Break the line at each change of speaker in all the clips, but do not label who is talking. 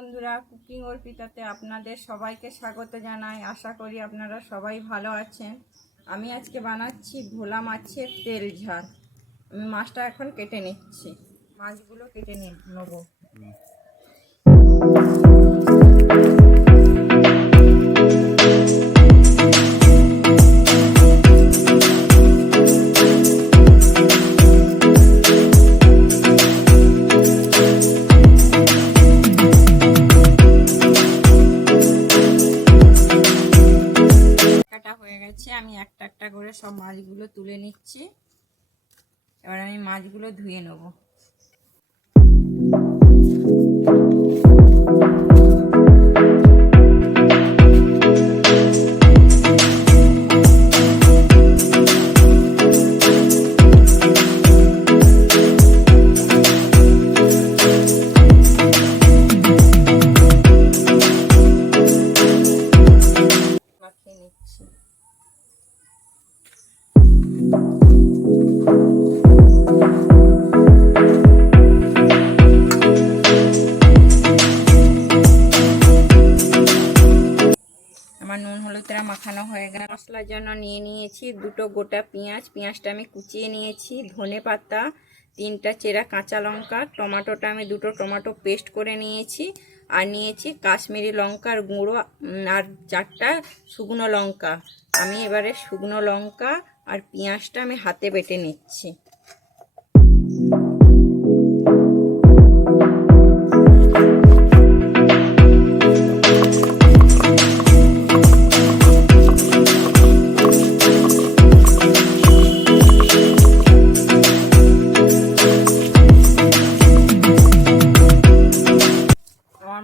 বন্ধুরা, কুকিং অর্পিতাতে আপনাদের সবাইকে স্বাগত জানাই। আশা করি আপনারা সবাই ভালো আছেন। আমি আজকে বানাচ্ছি ভোলা মাছের তেল ঝাল। আমি মাছটা এখন কেটে নিচ্ছি। মাছগুলো কেটে নেব। সব মাছগুলো তুলে নিচ্ছি। এবার আমি মাছগুলো ধুয়ে নেব। আমার নুন হলুদটা মাখানো হয়ে গেল। মশলার জন্য নিয়ে নিয়েছি দুটো গোটা পেঁয়াজ। পেঁয়াজটা আমি কুচিয়ে নিয়েছি, ধনে পাতা, তিনটা চেরা কাঁচা লঙ্কা, টমাটোটা আমি দুটো টমেটো পেস্ট করে নিয়েছি আর নিয়েছি কাশ্মীরি লঙ্কার গুঁড়ো আর চারটা শুকনো লঙ্কা। আমি এবারে শুকনো লঙ্কা আর পেঁয়াজটা আমি হাতে বেটে নিচ্ছি।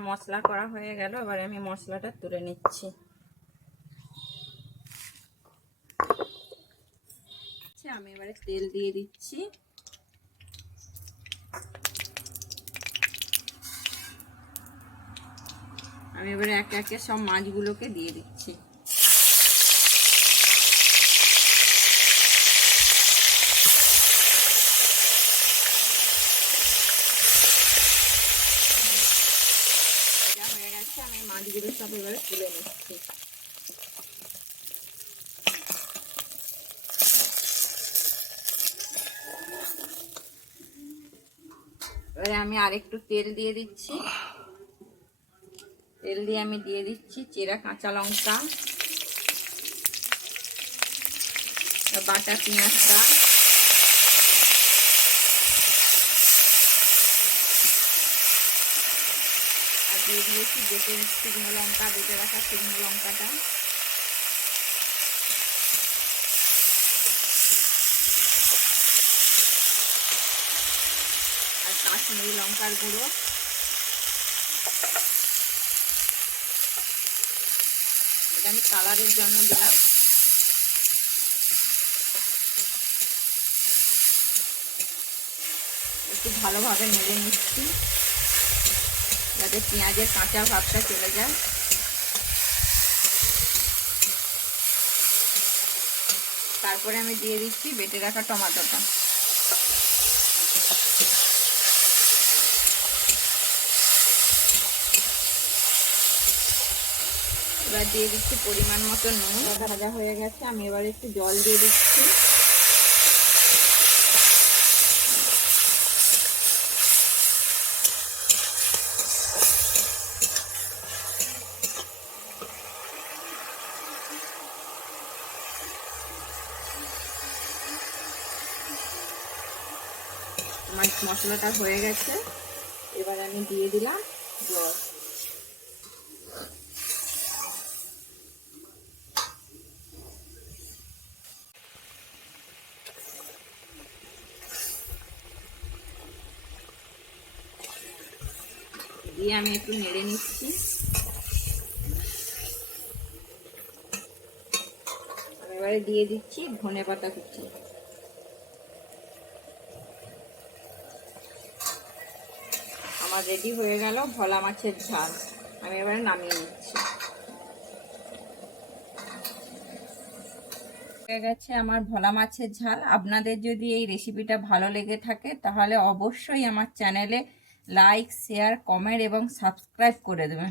মশলা করা হয়ে গেল, এবার আমি মশলাটা তুলে নিচ্ছি। আচ্ছা, আমি এবারে তেল দিয়ে দিচ্ছি। আমি এবারে একে একে সব মাছগুলোকে দিয়ে দিচ্ছি। হয়ে গেছে আমি মাছগুলো সব এবারে তুলে নিচ্ছি। এবারে আমি আরেকটু তেল দিয়ে দিচ্ছি। তেল দিয়ে আমি দিয়ে দিচ্ছি চেরা কাঁচা লঙ্কা, বাটা পেঁয়াজটা, আর দিয়ে দিয়েছি বেটে শুকনো লঙ্কা, বেটে রাখা শুকনো লঙ্কাটা। কাশ্মীরি লঙ্কার গুঁড়ো। এটা আমি কালারের জন্য দিলাম। একটু ভালোভাবে নেড়ে নিচ্ছি। যাতে পেঁয়াজের কাঁচা ভাবটা চলে যায়। তারপরে আমি দিয়ে দিচ্ছি বেটে রাখা টমাটোটা। এবার দিয়ে দিচ্ছি পরিমাণ মতো নুন। ভাজা হয়ে গেছে। আমি এবার একটু জল দিয়ে দিচ্ছি। আমার মশলাটা হয়ে গেছে। এবার আমি দিয়ে দিলাম জল। দিয়ে আমি একটু নেড়ে নিচ্ছি। এবারে দিয়ে দিচ্ছি ধনে পাতা কুচি। আমার রেডি হয়ে গেল ভোলা মাছের ঝাল। আমি এবারে নামিয়ে নিচ্ছি। হয়ে গেছে আমার ভোলা মাছের ঝাল। আপনাদের যদি এই রেসিপিটা ভালো লেগে থাকে, তাহলে অবশ্যই আমার চ্যানেলে লাইক শেয়ার কমেন্ট এবং সাবস্ক্রাইব করে দেবেন।